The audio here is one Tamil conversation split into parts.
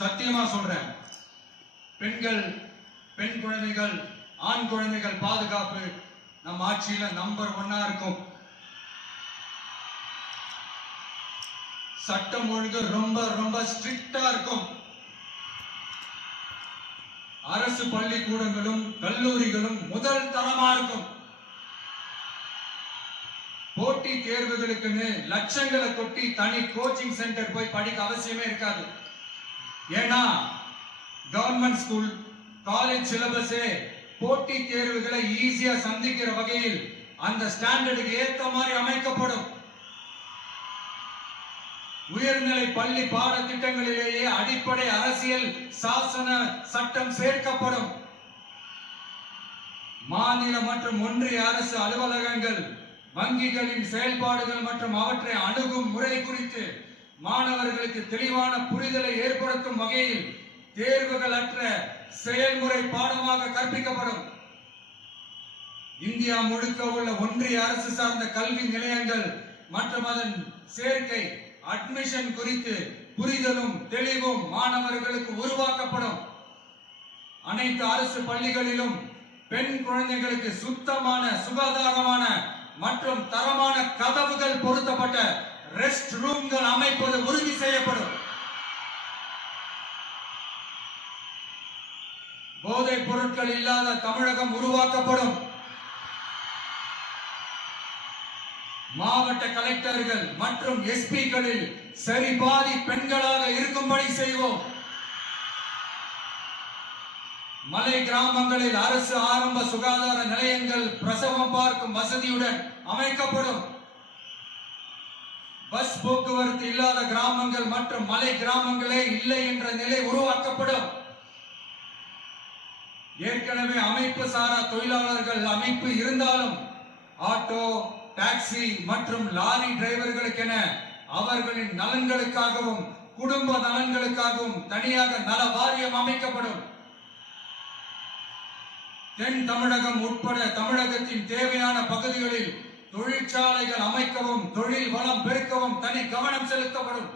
சத்தியமா சொல்றேன். பெண்கள், பெண் குழந்தைகள், ஆண் குழந்தைகள் பாதுகாப்பு நம்ம ஆட்சியில நம்பர் 1 இருக்கும். சட்டம் ஒழுங்கு ரொம்ப ரொம்ப ஸ்ட்ரிக்டா இருக்கும். அரசு பள்ளிக்கூடங்களும் கல்லூரிகளும் முதல் தரமா இருக்கும். போட்டி தேர்வுகளுக்குன்னு லட்சங்களை கொட்டி தனி கோச்சிங் சென்டர் போய் படிக்க அவசியமே இருக்காது. ஏன்னா கவர்மெண்ட் ஸ்கூல், காலேஜ் சிலபஸே போட்டி தேர்வுகளை ஈஸியா சந்திக்கிற வகையில் அந்த ஸ்டாண்டர்டுக்கு ஏத்த மாதிரி அமைக்கப்படும். உயர்நிலை பள்ளி பாடத்திட்டங்களிலேயே அடிப்படை அரசியல் சாசன சட்டம் சேர்க்கப்படும். மாநில மற்றும் ஒன்றிய அரசு அலுவலகங்கள், வங்கிகளின் செயல்பாடுகள் மற்றும் அவற்றை அணுகும் முறை குறித்து மாணவர்களுக்கு தெளிவான புரிதலை ஏற்படுத்தும் வகையில் தேர்வுகள் அற்ற செயல்முறை பாடமாக கற்பிக்கப்படும். இந்தியா முழுக்க உள்ள ஒன்றிய அரசு சார்ந்த கல்வி நிலையங்கள் மற்றும் அதன் சேர்க்கை அட்மிஷன் குறித்து புரிதலும் தெளிவும் மாணவர்களுக்கு உருவாக்கப்படும். அனைத்து அரசு பள்ளிகளிலும் பெண் குழந்தைகளுக்கு சுத்தமான, சுகாதாரமான மற்றும் தரமான கதவுகள் பொருத்தப்பட்ட ரெஸ்ட் ரூம்கள் அமைப்பது உறுதி செய்யப்படும். போதைப் பொருட்கள் இல்லாத தமிழகம் உருவாக்கப்படும். மாவட்ட கலெக்டர்கள் மற்றும் எஸ்பிகளில் சரிபாதி பெண்களாக இருக்கும்படி செய்வோம். மலை கிராமங்களில் அரசு ஆரம்ப சுகாதார நிலையங்கள் பிரசவம் பார்க்கும் வசதியுடன் அமைக்கப்படும். பஸ் போக்குவரத்து இல்லாத கிராமங்கள் மற்றும் மலை கிராமங்களே இல்லை என்ற நிலை உருவாக்கப்படும். ஏற்கனவே அமைப்பு சாரா தொழிலாளர்கள் அமைப்பு இருந்தாலும் ஆட்டோ, டாக்ஸி மற்றும் லாரி டிரைவர்களுக்கென அவர்களின் நலன்களுக்காகவும் குடும்ப நலன்களுக்காகவும் தனியாக நல வாரியம் அமைக்கப்படும். தென் தமிழகம் உட்பட தமிழகத்தின் தேவையான பகுதிகளில் தொழிற்சாலைகள் அமைக்கவும் தொழில் வளம் பெருக்கவும் தனி கவனம் செலுத்தப்படும்.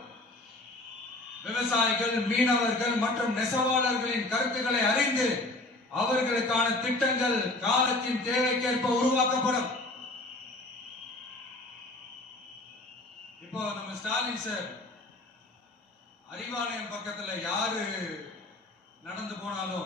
விவசாயிகள், மீனவர்கள் மற்றும் நெசவாளர்களின் கருத்துக்களை அறிந்து அவர்களுக்கான திட்டங்கள் காலத்தின் தேவைக்கேற்ப உருவாக்கப்படும். இப்போ நம்ம ஸ்டாலின் சார் அறிவாலயம் பக்கத்துல யாரு நடந்து போனாலும்